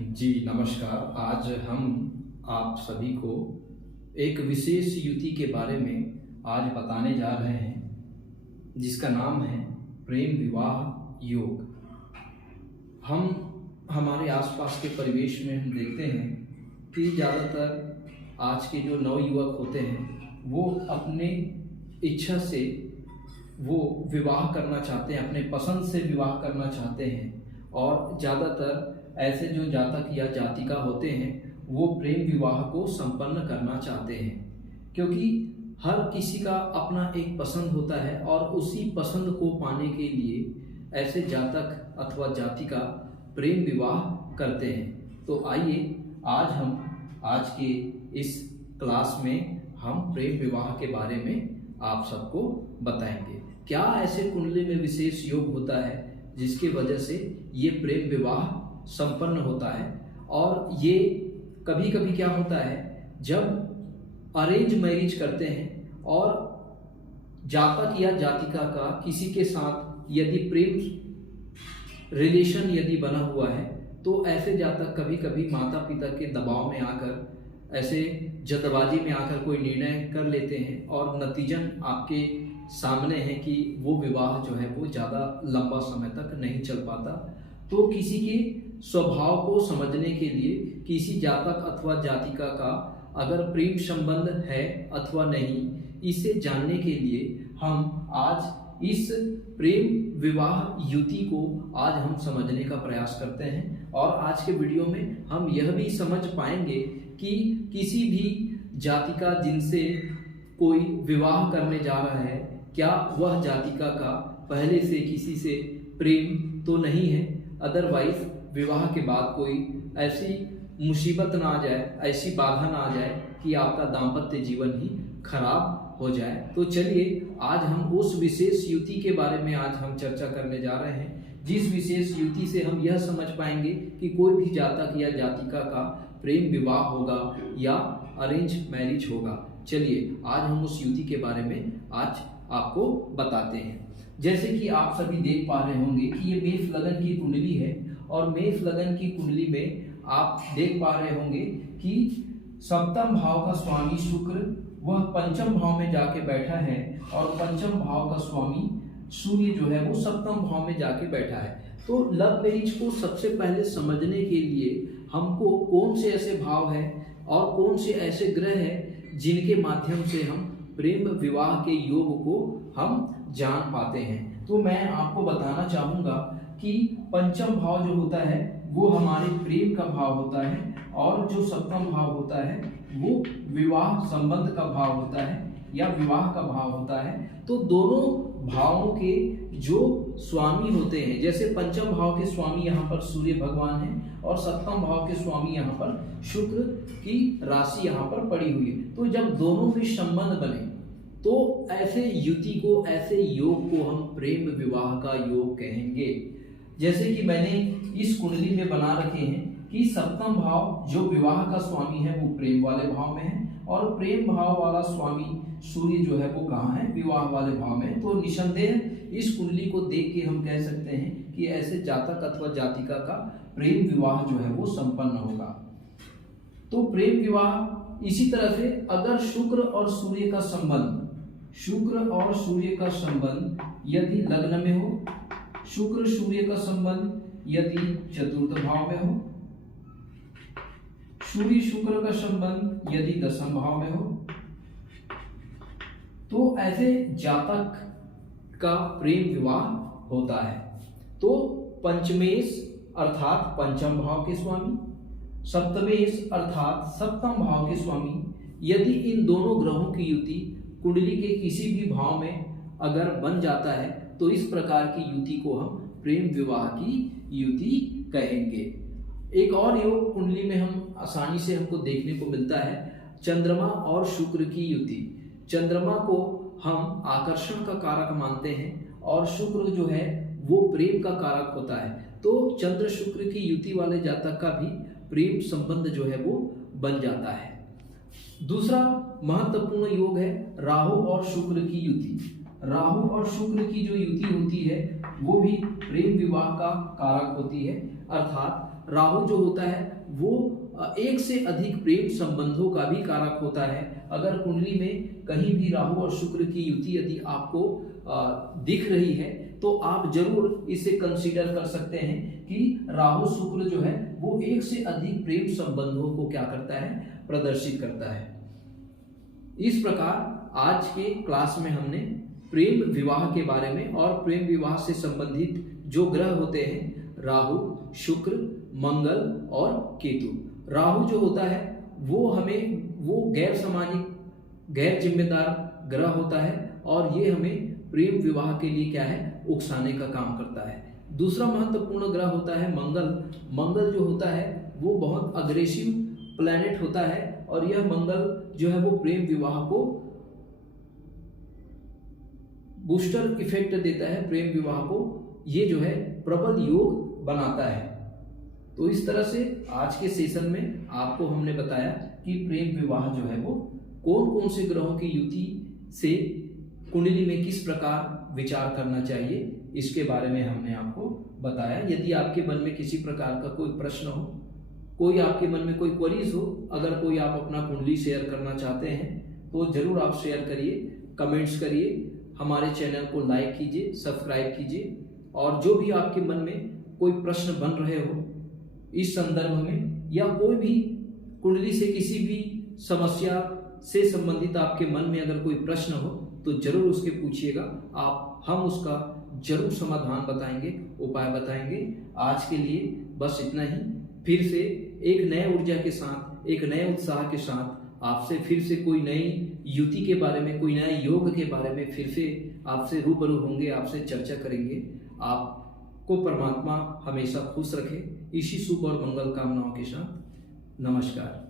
जी नमस्कार। आज हम आप सभी को एक विशेष युति के बारे में आज बताने जा रहे हैं, जिसका नाम है प्रेम विवाह योग। हम हमारे आसपास के परिवेश में हम देखते हैं कि ज़्यादातर आज के जो नवयुवक होते हैं वो अपने इच्छा से वो विवाह करना चाहते हैं, अपने पसंद से विवाह करना चाहते हैं। और ज़्यादातर ऐसे जो जातक या जातिका होते हैं वो प्रेम विवाह को संपन्न करना चाहते हैं, क्योंकि हर किसी का अपना एक पसंद होता है और उसी पसंद को पाने के लिए ऐसे जातक अथवा जातिका प्रेम विवाह करते हैं। तो आइए आज के इस क्लास में हम प्रेम विवाह के बारे में आप सबको बताएंगे। क्या ऐसे कुंडली में विशेष योग होता है जिसकी वजह से ये प्रेम विवाह संपन्न होता है। और ये कभी कभी क्या होता है, जब अरेंज मैरिज करते हैं और जातक या जातिका का किसी के साथ यदि प्रेम रिलेशन यदि बना हुआ है तो ऐसे जातक कभी कभी माता पिता के दबाव में आकर ऐसे जल्दबाजी में आकर कोई निर्णय कर लेते हैं और नतीजन आपके सामने है कि वो विवाह जो है वो ज़्यादा लंबा समय तक नहीं चल पाता। तो किसी के स्वभाव को समझने के लिए, किसी जातक अथवा जातिका का अगर प्रेम संबंध है अथवा नहीं, इसे जानने के लिए हम आज इस प्रेम विवाह युति को आज हम समझने का प्रयास करते हैं। और आज के वीडियो में हम यह भी समझ पाएंगे कि किसी भी जातिका जिनसे कोई विवाह करने जा रहा है, क्या वह जातिका का पहले से किसी से प्रेम तो नहीं है, अदरवाइज विवाह के बाद कोई ऐसी मुसीबत ना आ जाए, ऐसी बाधा ना आ जाए कि आपका दाम्पत्य जीवन ही खराब हो जाए। तो चलिए आज हम उस विशेष युति के बारे में आज हम चर्चा करने जा रहे हैं, जिस विशेष युति से हम यह समझ पाएंगे कि कोई भी जातक या जातिका का प्रेम विवाह होगा या अरेंज मैरिज होगा। चलिए आज हम उस युति के बारे में आज आपको बताते हैं। जैसे कि आप सभी देख पा रहे होंगे कि ये मेष लगन की कुंडली है और मेष लगन की कुंडली में आप देख पा रहे होंगे कि सप्तम भाव का स्वामी शुक्र वह पंचम भाव में जाके बैठा है और पंचम भाव का स्वामी सूर्य जो है वो सप्तम भाव में जाके बैठा है। तो लव मैरिज को सबसे पहले समझने के लिए हमको कौन से ऐसे भाव है और कौन से ऐसे ग्रह है जिनके माध्यम से हम प्रेम विवाह के योग को हम जान पाते हैं। तो मैं आपको बताना चाहूँगा कि पंचम भाव जो होता है वो हमारे प्रेम का भाव होता है और जो सप्तम भाव होता है वो विवाह संबंध का भाव होता है या विवाह का भाव होता है। तो दोनों भावों के जो स्वामी होते हैं, जैसे पंचम भाव के स्वामी यहाँ पर सूर्य भगवान है और सप्तम भाव के स्वामी यहाँ पर शुक्र की राशि यहाँ पर पड़ी हुई है। तो जब दोनों में संबंध बने तो ऐसे युति को, ऐसे योग को हम प्रेम विवाह का योग कहेंगे। जैसे कि मैंने इस कुंडली में बना रखे हैं कि सप्तम भाव जो विवाह का स्वामी है वो प्रेम वाले भाव में है और प्रेम भाव वाला स्वामी सूर्य जो है वो कहाँ है, विवाह वाले भाव में। तो निसंदेह इस कुंडली को देख के हम कह सकते हैं कि ऐसे जातक अथवा जातिका का प्रेम विवाह जो है वो संपन्न होगा। तो प्रेम विवाह इसी तरह से अगर शुक्र और सूर्य का संबंध, शुक्र और सूर्य का संबंध यदि लग्न में हो, शुक्र सूर्य का संबंध यदि चतुर्थ भाव में हो, सूर्य शुक्र का संबंध यदि दशम भाव में हो, तो ऐसे जातक का प्रेम विवाह होता है। तो पंचमेश अर्थात पंचम भाव के स्वामी, सप्तमेश अर्थात सप्तम भाव के स्वामी यदि इन दोनों ग्रहों की युति कुंडली के किसी भी भाव में अगर बन जाता है तो इस प्रकार की युति को हम प्रेम विवाह की युति कहेंगे। एक और योग कुंडली में हम आसानी से हमको देखने को मिलता है, चंद्रमा और शुक्र की युति। चंद्रमा को हम आकर्षण का कारक मानते हैं और शुक्र जो है वो प्रेम का कारक होता है। तो चंद्र शुक्र की युति वाले जातक का भी प्रेम संबंध जो है वो बन जाता है। दूसरा महत्वपूर्ण योग है राहु और शुक्र की युति। राहु और शुक्र की जो युति होती है वो भी प्रेम विवाह का कारक होती है, अर्थात राहु जो होता है वो एक से अधिक प्रेम संबंधों का भी कारक होता है। अगर कुंडली में कहीं भी राहु और शुक्र की युति यदि आपको दिख रही है तो आप जरूर इसे कंसीडर कर सकते हैं कि राहु शुक्र जो है वो एक से अधिक प्रेम संबंधों को क्या करता है, प्रदर्शित करता है। इस प्रकार आज के क्लास में हमने प्रेम विवाह के बारे में और प्रेम विवाह से संबंधित जो ग्रह होते हैं राहु, शुक्र, मंगल और केतु। राहु जो होता है वो गैर सामाजिक, गैर जिम्मेदार ग्रह होता है और ये हमें प्रेम विवाह के लिए क्या है, उकसाने का काम करता है। दूसरा महत्वपूर्ण ग्रह होता है मंगल। मंगल जो होता है वो बहुत अग्रेसिव प्लैनेट होता है और यह मंगल जो है वो प्रेम विवाह को बूस्टर इफेक्ट देता है, प्रेम विवाह को ये जो है प्रबल योग बनाता है। तो इस तरह से आज के सेशन में आपको हमने बताया कि प्रेम विवाह जो है वो कौन कौन से ग्रहों की युति से कुंडली में किस प्रकार विचार करना चाहिए, इसके बारे में हमने आपको बताया। यदि आपके मन में किसी प्रकार का कोई प्रश्न हो, कोई आपके मन में कोई क्वेरीज हो, अगर कोई आप अपना कुंडली शेयर करना चाहते हैं तो जरूर आप शेयर करिए, कमेंट्स करिए, हमारे चैनल को लाइक कीजिए, सब्सक्राइब कीजिए। और जो भी आपके मन में कोई प्रश्न बन रहे हो इस संदर्भ में या कोई भी कुंडली से किसी भी समस्या से संबंधित आपके मन में अगर कोई प्रश्न हो तो जरूर उसके पूछिएगा, हम उसका जरूर समाधान बताएंगे, उपाय बताएंगे। आज के लिए बस इतना ही। फिर से एक नए ऊर्जा के साथ, एक नए उत्साह के साथ आपसे फिर से कोई नई युति के बारे में, कोई नए योग के बारे में फिर से आपसे रूबरू होंगे, आपसे चर्चा करेंगे। आपको परमात्मा हमेशा खुश रखे। इसी शुभ और मंगल कामनाओं के साथ नमस्कार।